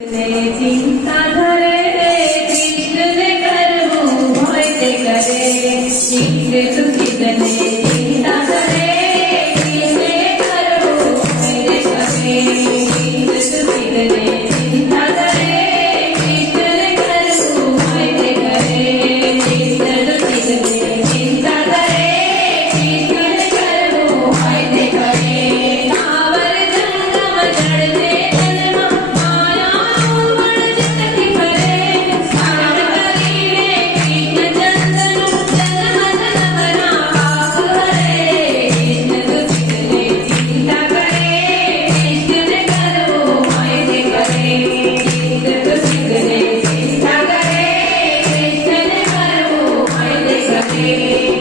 你敬他，他。Amém.